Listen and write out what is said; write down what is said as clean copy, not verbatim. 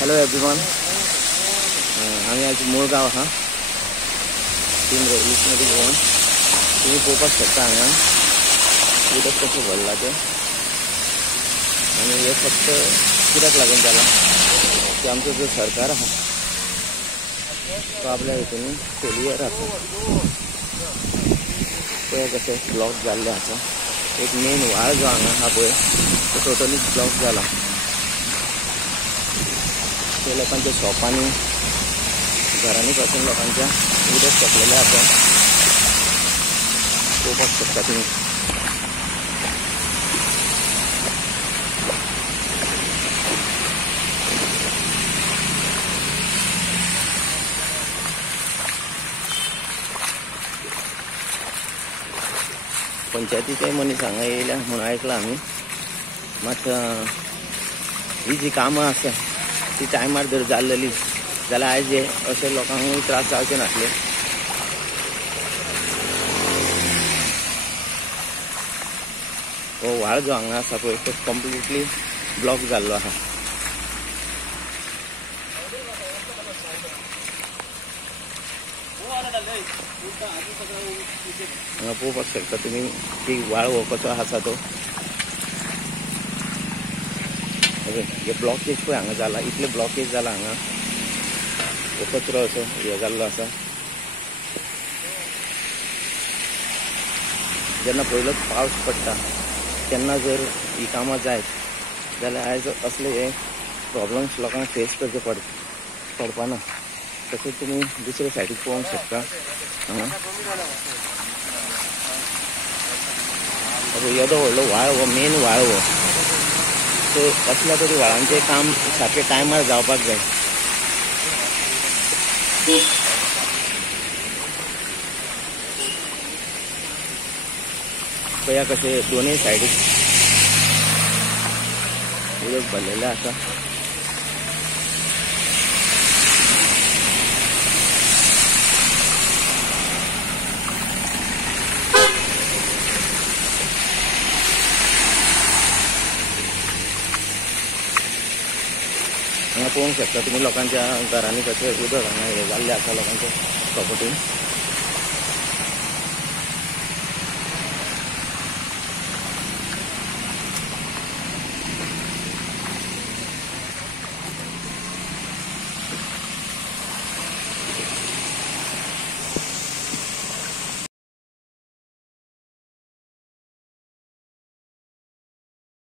Hello everyone, आम्ही आज मुळगाव हा 3 रेल्वेमध्ये घेऊन तुम्ही पोपास शकता हांगा उदक कशें भरला ते आणि हे फक्त कित्याक लागून जाला की आमचो जो सरकार आहा तो आपल्या हितून फेलियर आसा। पळय कशें ब्लॉक जाल्ले आसा। एक मेन व्हाळ जो हांगा आहा पळय तो टोटली ब्लॉक जाला। ते लोकांच्या शॉपांनी घरांनी पासून लोकांच्या उदक सोडलेलें आसा। पळोवपाक शकता तुम्ही। पंचायतीचे मनीस हांगा येयल्या म्हणून आयकलां आमी। मात ही जी कामां आसा ती टायमार जर जाल्ली जाल्यार आयज अशें लोकांकूय त्रास जावचे नासले। हो व्हाळ जो हांगा आसा पळय तो कंप्लिटली ब्लॉक जाल्लो आहा। हांगा पळोवपाक शकता तुमी की व्हाळ हो कसो आसा तो। हे ब्लॉकेज पळय हांगा जाला, इतले ब्लॉकेज जाला हांगा। हो कचरो असो हे जाल्लो आसा। जेन्ना पयलोच पावस पडटा तेन्ना जर ही कामां जायत जाल्यार आयज असले हे प्रॉब्लम्स लोकांक फेस करचे पडपाना। तशेंच तुमी दुसरे सायडीक पळोवंक शकता हांगा येदो व्हडलो व्हाळ हो मेन व्हाळ हो। सो असल्या तरी व्हाळांचें काम सारकें टायमार जावपाक जाय। पळया कशें दोनूय सायडीक उदक भरलेलें आसा। हांगा पळोवंक शकता तुमी लोकांच्या घरांनी कशें उदक हांगा हे जाल्लें आसा लोकांच्या प्रॉपर्टीन।